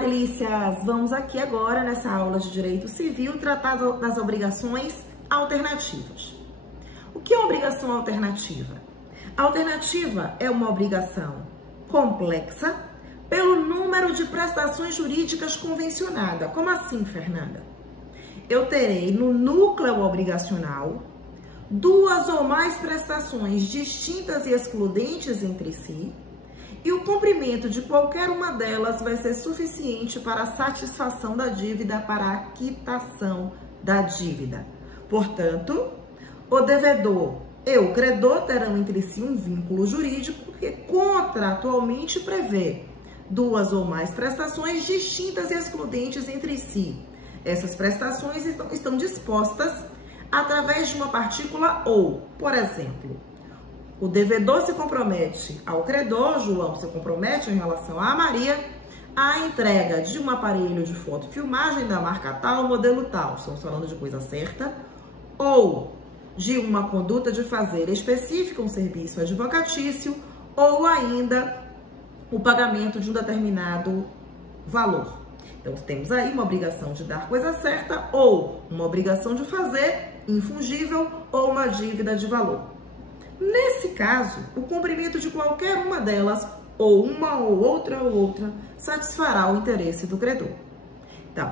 delícias! Vamos aqui agora, nessa aula de Direito Civil, tratar das obrigações alternativas. O que é obrigação alternativa? A alternativa é uma obrigação complexa pelo número de prestações jurídicas convencionada. Como assim, Fernanda? Eu terei no núcleo obrigacional duas ou mais prestações distintas e excludentes entre si, e o cumprimento de qualquer uma delas vai ser suficiente para a satisfação da dívida, para a quitação da dívida. Portanto, o devedor e o credor terão entre si um vínculo jurídico que contratualmente prevê duas ou mais prestações distintas e excludentes entre si. Essas prestações estão dispostas através de uma partícula ou, por exemplo, o devedor se compromete ao credor, João se compromete em relação a Maria, a entrega de um aparelho de fotofilmagem da marca tal, modelo tal, estamos falando de coisa certa, ou de uma conduta de fazer específica, um serviço advocatício, ou ainda o pagamento de um determinado valor. Então, temos aí uma obrigação de dar coisa certa, ou uma obrigação de fazer infungível, ou uma dívida de valor. Nesse caso, o cumprimento de qualquer uma delas, ou uma ou outra, satisfará o interesse do credor. Então,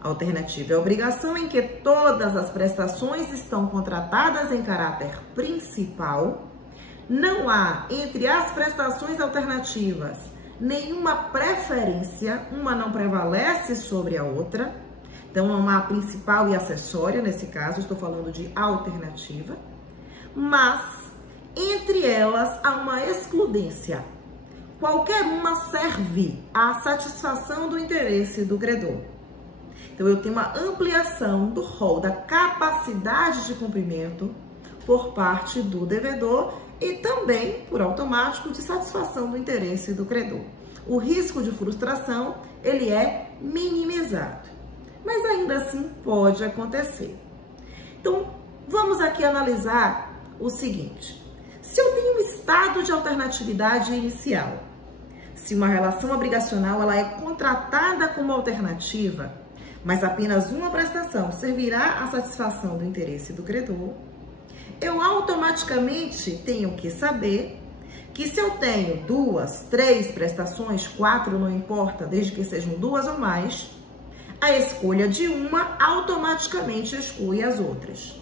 a alternativa é a obrigação em que todas as prestações estão contratadas em caráter principal, não há entre as prestações alternativas nenhuma preferência, uma não prevalece sobre a outra, então não há principal e acessória, nesse caso estou falando de alternativa, mas entre elas há uma excludência. Qualquer uma serve à satisfação do interesse do credor. Então, eu tenho uma ampliação do rol da capacidade de cumprimento por parte do devedor e também, por automático, de satisfação do interesse do credor. O risco de frustração, ele é minimizado, mas ainda assim pode acontecer. Então, vamos aqui analisar o seguinte. Se eu tenho um estado de alternatividade inicial, se uma relação obrigacional ela é contratada como alternativa, mas apenas uma prestação servirá à satisfação do interesse do credor, eu automaticamente tenho que saber que se eu tenho duas, três prestações, quatro, não importa, desde que sejam duas ou mais, a escolha de uma automaticamente exclui as outras.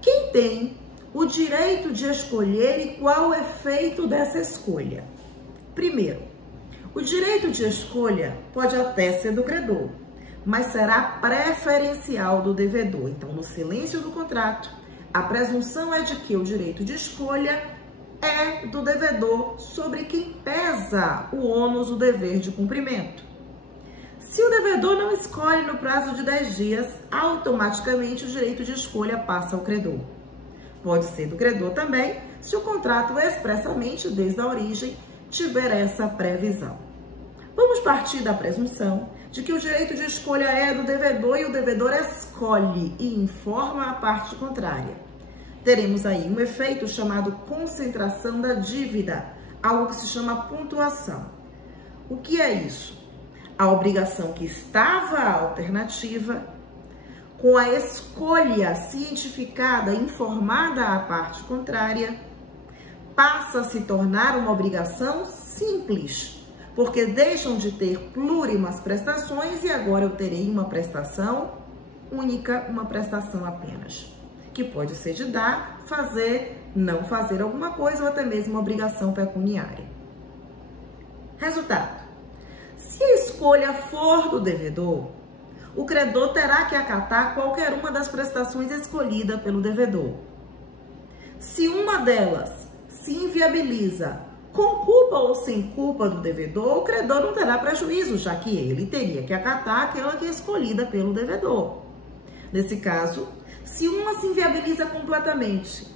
Quem tem o direito de escolher e qual o efeito dessa escolha? Primeiro, o direito de escolha pode até ser do credor, mas será preferencial do devedor. Então, no silêncio do contrato, a presunção é de que o direito de escolha é do devedor, sobre quem pesa o ônus do dever de cumprimento. Se o devedor não escolhe no prazo de 10 dias, automaticamente o direito de escolha passa ao credor. Pode ser do credor também, se o contrato expressamente, desde a origem, tiver essa previsão. Vamos partir da presunção de que o direito de escolha é do devedor e o devedor escolhe e informa a parte contrária. Teremos aí um efeito chamado concentração da dívida, algo que se chama pontuação. O que é isso? A obrigação que estava alternativa, com a escolha cientificada, informada à parte contrária, passa a se tornar uma obrigação simples, porque deixam de ter plurimas prestações e agora eu terei uma prestação única, uma prestação apenas, que pode ser de dar, fazer, não fazer alguma coisa ou até mesmo uma obrigação pecuniária. Resultado: se a escolha for do devedor, o credor terá que acatar qualquer uma das prestações escolhida pelo devedor. Se uma delas se inviabiliza com culpa ou sem culpa do devedor, o credor não terá prejuízo, já que ele teria que acatar aquela que é escolhida pelo devedor. Nesse caso, se uma se inviabiliza completamente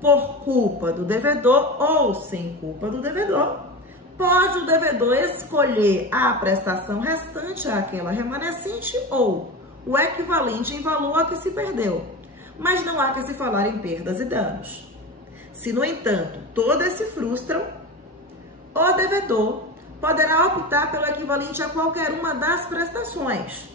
por culpa do devedor ou sem culpa do devedor, pode o devedor escolher a prestação restante àquela remanescente ou o equivalente em valor a que se perdeu, mas não há que se falar em perdas e danos. Se, no entanto, todas se frustram, o devedor poderá optar pelo equivalente a qualquer uma das prestações.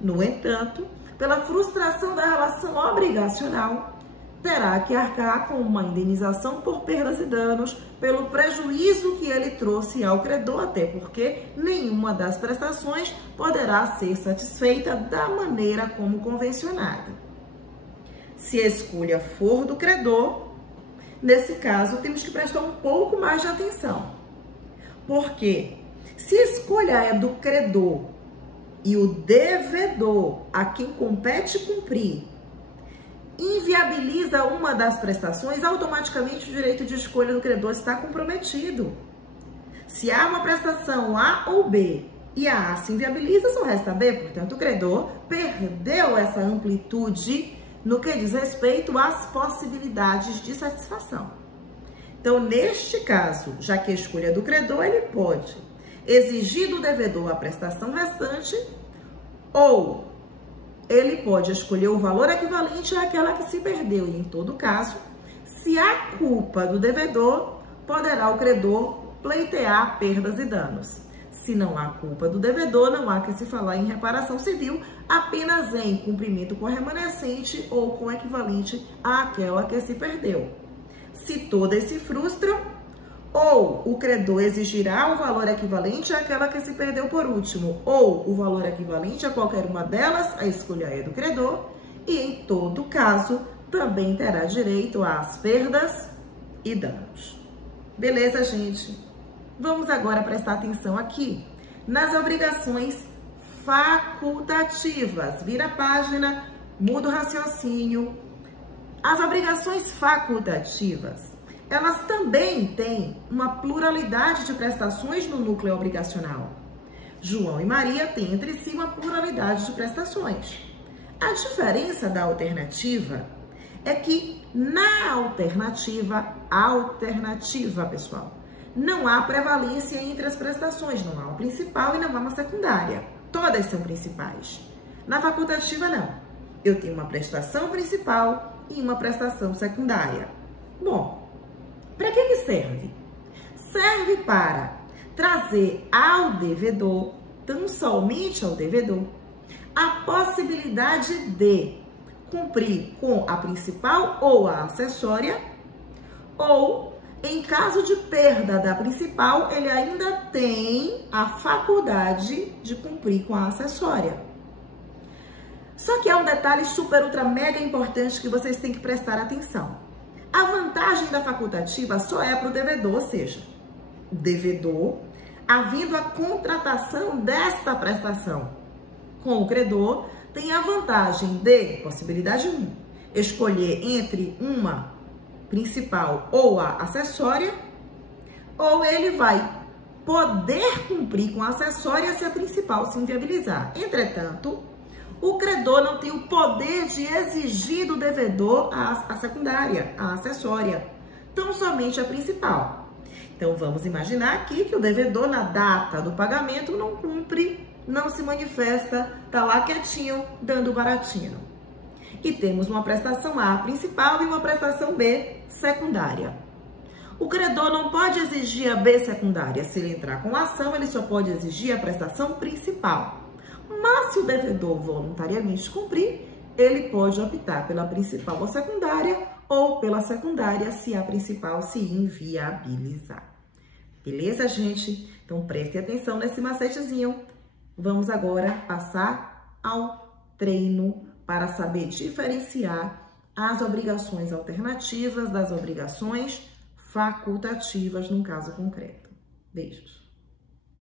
No entanto, pela frustração da relação obrigacional, terá que arcar com uma indenização por perdas e danos pelo prejuízo que ele trouxe ao credor, até porque nenhuma das prestações poderá ser satisfeita da maneira como convencionada. Se a escolha for do credor, nesse caso temos que prestar um pouco mais de atenção. Porque se a escolha é do credor e o devedor a quem compete cumprir inviabiliza uma das prestações, automaticamente o direito de escolha do credor está comprometido. Se há uma prestação A ou B e a A se inviabiliza, só resta B, portanto o credor perdeu essa amplitude no que diz respeito às possibilidades de satisfação. Então, neste caso, já que a escolha é do credor, ele pode exigir do devedor a prestação restante ou ele pode escolher o valor equivalente àquela que se perdeu. E, em todo caso, se há culpa do devedor, poderá o credor pleitear perdas e danos. Se não há culpa do devedor, não há que se falar em reparação civil, apenas em cumprimento com a remanescente ou com equivalente àquela que se perdeu. Se todas se frustram, ou o credor exigirá o valor equivalente àquela que se perdeu por último, ou o valor equivalente a qualquer uma delas, a escolha é do credor, e em todo caso também terá direito às perdas e danos. Beleza, gente? Vamos agora prestar atenção aqui nas obrigações facultativas. Vira a página, muda o raciocínio. As obrigações facultativas, elas também têm uma pluralidade de prestações no núcleo obrigacional. João e Maria têm entre si uma pluralidade de prestações. A diferença da alternativa é que na alternativa, pessoal, não há prevalência entre as prestações, não há uma principal e não há uma secundária. Todas são principais. Na facultativa, não. Eu tenho uma prestação principal e uma prestação secundária. Bom, para que serve? Serve para trazer ao devedor, tão somente ao devedor, a possibilidade de cumprir com a principal ou a acessória, ou, em caso de perda da principal, ele ainda tem a faculdade de cumprir com a acessória. Só que há um detalhe super, ultra, mega importante que vocês têm que prestar atenção. A vantagem da facultativa só é para o devedor, ou seja, o devedor, havendo a contratação desta prestação com o credor, tem a vantagem de, possibilidade 1, escolher entre uma principal ou a acessória, ou ele vai poder cumprir com a acessória se a principal se inviabilizar. Entretanto, o credor não tem o poder de exigir do devedor a secundária, a acessória, tão somente a principal. Então, vamos imaginar aqui que o devedor, na data do pagamento, não cumpre, não se manifesta, está lá quietinho, dando baratinho. E temos uma prestação A principal e uma prestação B secundária. O credor não pode exigir a B secundária. Se ele entrar com a ação, ele só pode exigir a prestação principal. Mas se o devedor voluntariamente cumprir, ele pode optar pela principal ou secundária, ou pela secundária se a principal se inviabilizar. Beleza, gente? Então, preste atenção nesse macetezinho. Vamos agora passar ao treino para saber diferenciar as obrigações alternativas das obrigações facultativas num caso concreto. Beijos!